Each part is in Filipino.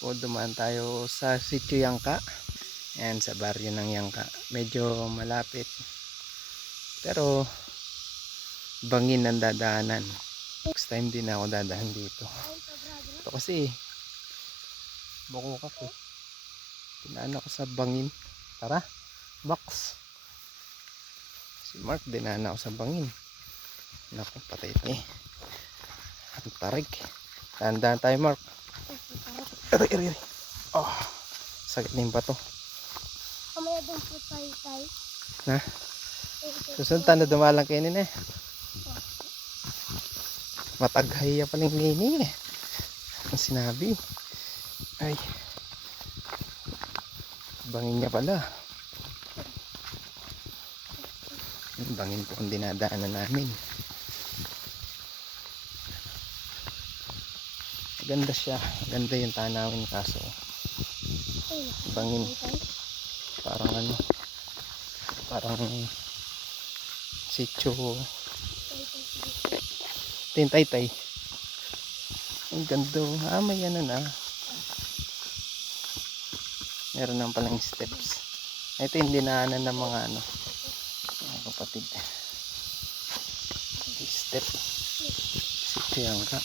po dumaan tayo sa Sitio Yangka. Ayan, sa baryo ng Yangka. Medyo malapit. Pero bangin ang dadaanan. Next time din ako dadaan dito. Ito kasi Bukukak eh. Dinaan ako sa bangin. Tara, box. Si Mark dinaan ako sa bangin. Naku, patay ito eh. Ang tarig. Tandaan tayo, Mark. Iri. Oh, sakit na yung bato. Kamaya doon po tayo. Na? Susunod na dumalang kainin eh. Mataghay pa lang ngayon eh. Ang sinabi. Ay. Bangin niya pala. Yung bangin po ang dinadaanan namin. Ganda siya. Ganda yung tanawin kaso. Bangin. Parang ano. Parang sityo. Tintay-tay. Ang ganda. Ah, may ano na. Meron naman palang steps. Ito yung dinaanan ng mga ano. Mga kapatid. Step. Sityo Yangka.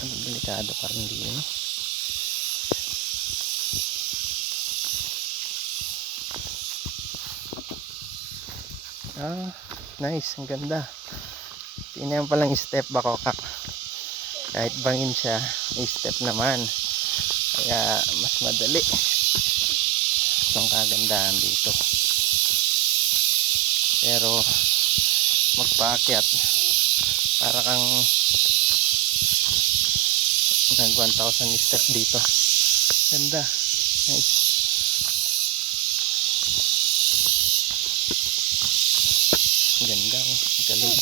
Ano, delikado parang hindi yun. Ah, nice. Ang ganda. Tingnan pa lang step Bukukak. Kahit bangin siya, may step naman. Kaya mas madali. Itong kagandahan dito. Pero magpaakyat para kang nag 1,000 step dito. Ganda. Nice. Ganda oh. Galing.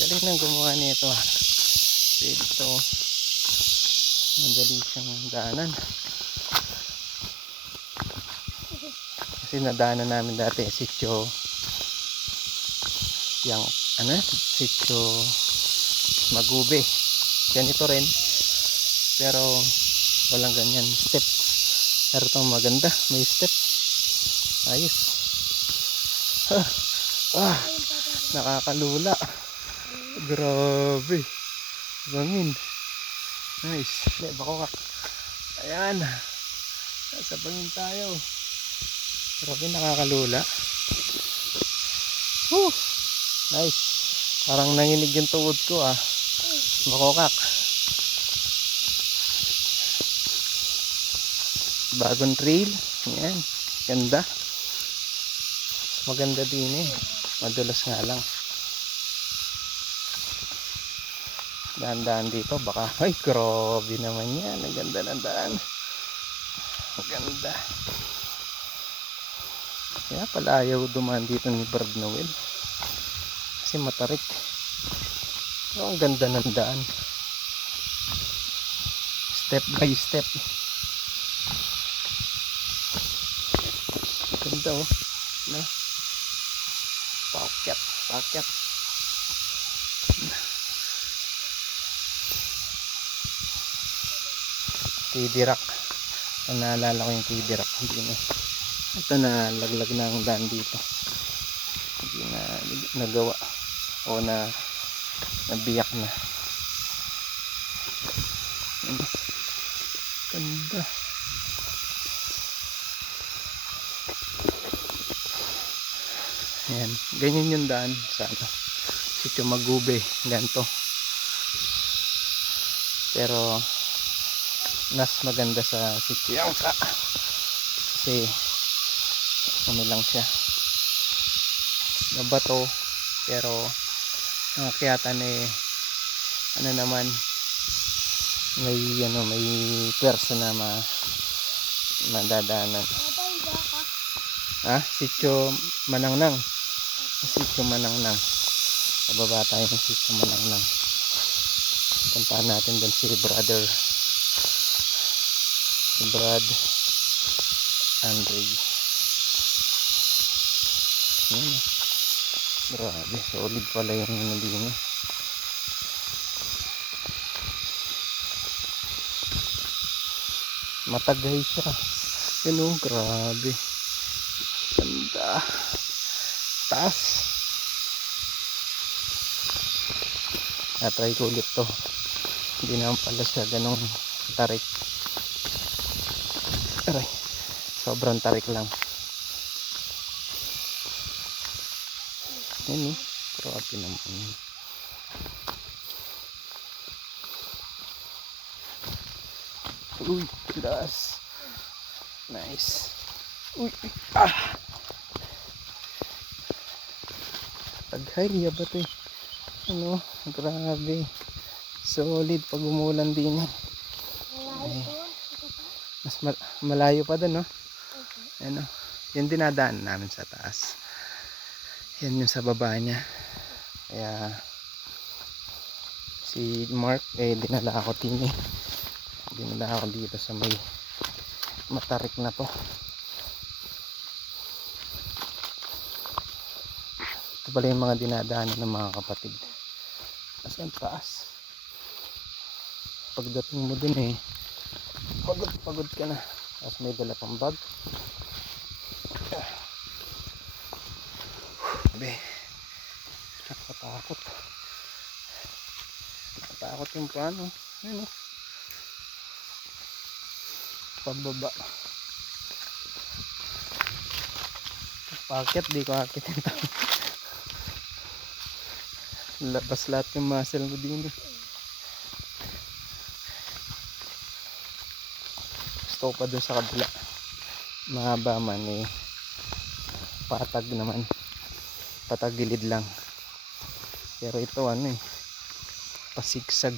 Galing nang gumawa nito ah. Dito madali siyang daanan. Kasi nadaanan namin dati sitio yang ano, sitio Magube. Ganito rin. Pero walang ganyan step. Pero ito maganda, may step. Ayos. Nakakalula. Grabe. Bangin. Nice. Bukukak. Ayan. Nasa bangin tayo. Grabe, nakakalula. Woo! Nice. Parang nanginig yung tuhod ko ah. Bukukak. Bagong trail. Ayan. Ganda. Maganda din eh. Madulas nga lang. Daan-daan dito baka. Ay, grabe naman yan. Ang ganda ng daan. Ang ganda. Kaya pala ayaw dumaan dito ni Brad Noel. Kasi matarik. Pero ang ganda ng daan. Step by step. Ganda oh. No? Pakyat. Pakyat. Tidirak. Naalala ko yung tidirak. Hindi na. Ito na laglag na ang daan dito. Hindi na nagawa. O na nabiyak na. Ganda. Ayan. Ganyan yung daan sa ano. Sitio Magube. Ganito. Pero mas maganda sa Sitio Yangka. Kasi ano lang siya. Nabato. Pero ang akyatan eh ano naman may pwersa na madadaanan. Sitio Manangnang. Sitio Manangnang. Bababa tayo ng Sitio Manangnang. Puntahan natin doon si Brad Andre. Ayan. Grabe, solid pala yung ano din eh. Matagay siya. Yun oh, grabe. Ganda. Taas. Na-try ko ulit to. Hindi naman pala siya ganong tarik. Aray. Sobrang tarik lang. Yun oh. Grabe naman. Uy, tilas. Nice. Uy, ah. Taghay, ba ito eh. Ano, grabe. Solid pag umulan din eh. Malayo doon. Ito pa. Mas malayo pa dun, no? Okay. Ano, yung dinadaan namin sa taas. Yan yung sa baba niya. Kaya, si Mark, dinala ako din eh. Dinala ako dito sa may matarik na to. Ito pala yung mga dinadaanan ng mga kapatid. Kasi ang taas. Pagdating mo dun eh, pagod ka na. Tapos may dala pang bag. Be, nakatakot. Nakatakot yung paano. Ayun oh. Pababa. Pakit, di ko akit ito. Labas lahat yung muscle mo din. Gusto ko pa dun sa kabila. Mahaba man eh. Patag naman. Patagilid lang. Pero ito ano eh. Pasigsag.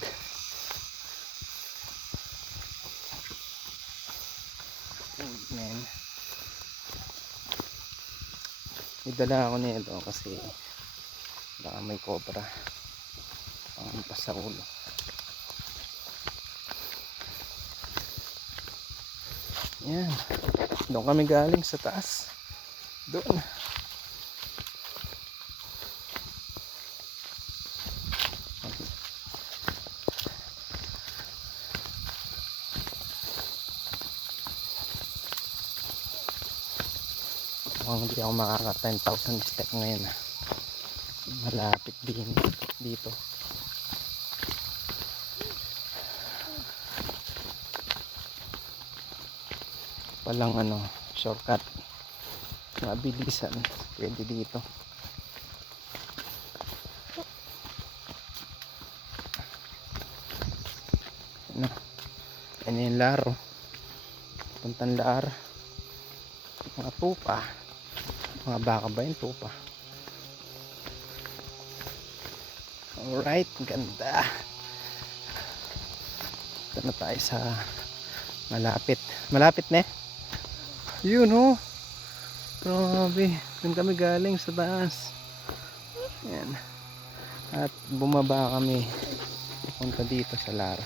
Man. Idala ako nito kasi baka may cobra pangampas sa ulo. Yan, doon kami galing sa taas. Doon mukhang hindi ako makaka 10,000 step ngayon ah. Malapit din dito. Walang ano, shortcut. Mabilisan. Pwede dito. Ano? Ano yung laro? Puntang laar. Mga tupa. Mga baka ba yung tupa? Alright, ganda. Ito na tayo sa malapit. Malapit na eh. Yun oh. Grabe. Doon kami galing sa taas. Yan. At bumaba kami. Punta dito sa Lara.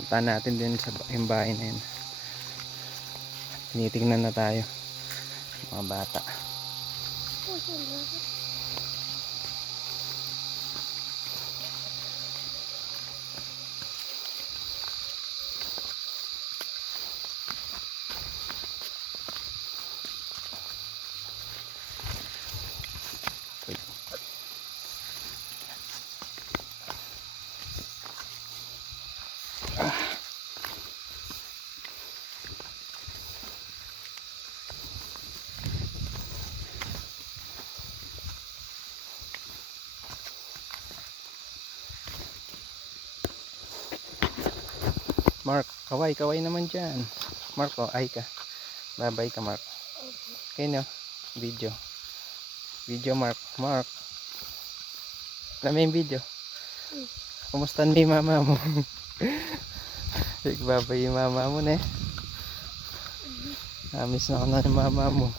Punta natin din sa yung bahay na yun. Tinitignan na tayo. Mga bata. Mark, kaway naman dyan. Mark, oh, ay ka. Bye-bye ka, Mark. Okay, no? Video. Video, Mark. Mark. Alam mo yung video? Kumusta ni mama mo? Bye-bye yung mama mo, ne? Namiss na ako na yung mama mo.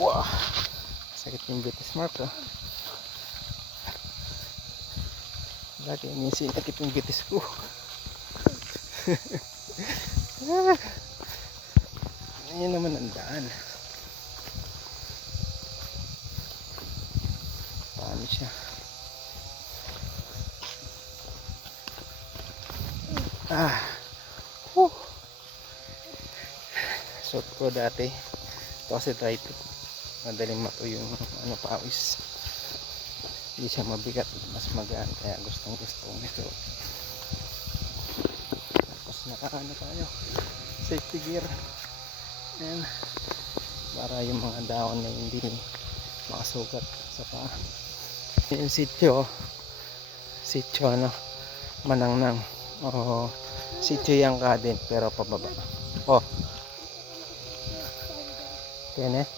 Wow. Sakit yung bitis, Mark, oh. Lagi minsan sakit yung bitis ko. Ayan naman ang daan. Paano siya? Whew. Suot ko dati. Ito kasi dry fit. Madaling matuyo yung pawis. Hindi siya mabigat. Mas magaan. Kaya gustong gusto kong ito. Tapos nakaano tayo. Safety gear. Ayan. Para yung mga daon na hindi makasugat sa paa. Yung sityo. Sityo Manangnang. O sityo yang kadin pero pababa. Oh. Kene?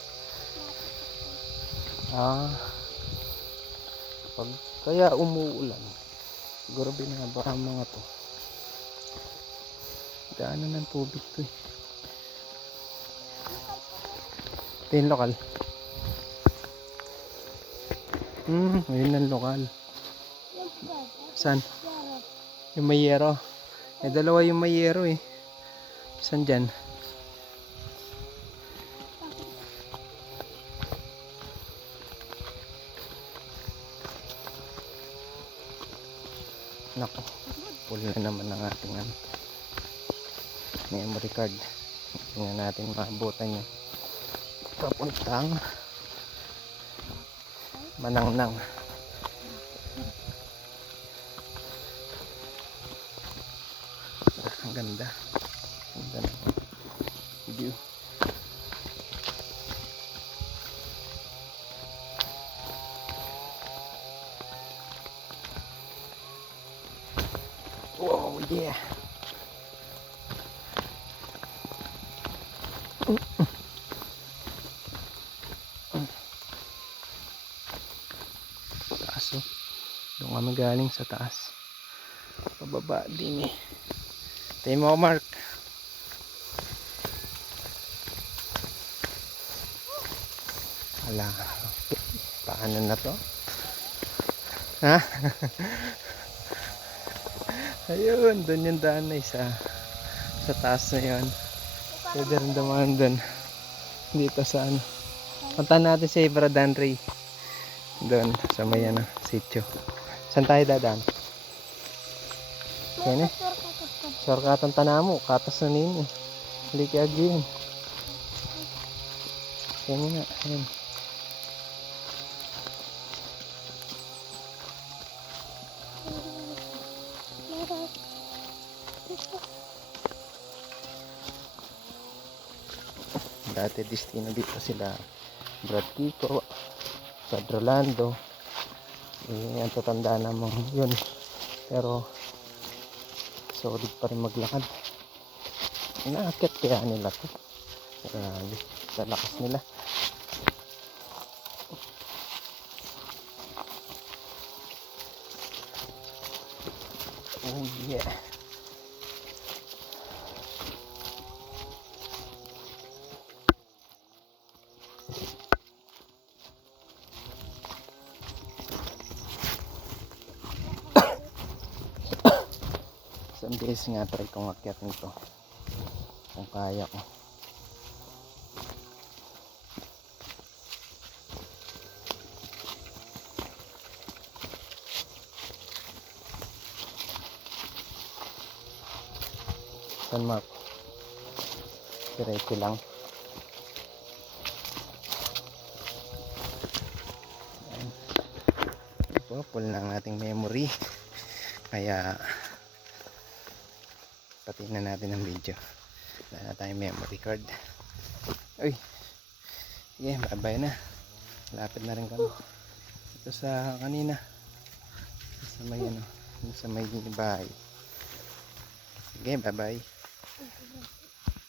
Pag kaya umuulan, siguro binabaha mga to. Daanan ng tubig to eh. Ito yung lokal. Ayun ang lokal. Saan? Yung mayero. Dalawa yung mayero eh. Saan dyan? Nako, full na naman ang ating memory card. Tingnan natin maabutan yun. Papuntang Manangnang. Ang ganda. Ang ganda ng view. Wow, yeah. Taas oh. Doon kami galing sa taas. Pababa din eh. Tayo mo, Mark. Ala. Paano na to? Ha? Ayun, doon yung daan na isa. Sa taas na yun. Pwede rin dumaan doon. Dito sa punta natin sa Ibradan Ray. Doon sa may sitio. Saan tayo dadaan? Yan eh. Sorkatan tanamo. Katas na ninyo. Hindi kaya yun. Yan nga. Yan. Dati destino dito sila Brad Kiko, Brad Rolando. Ang tatanda namang yun, pero solid pa rin maglakad. Inaakit kaya nila to. Grabe, sa lakas nila. Oh yeah. Isang beses nga try kong akyat nito kung kaya ko. San Mark, diretso lang. Ito, full na ang ating memory, kaya pati na natin ang video. Wala na tayong memory card. Uy, sige, bye bye na. Lapit na rin kami ito sa kanina, sa may sa may bahay. Sige, bye bye.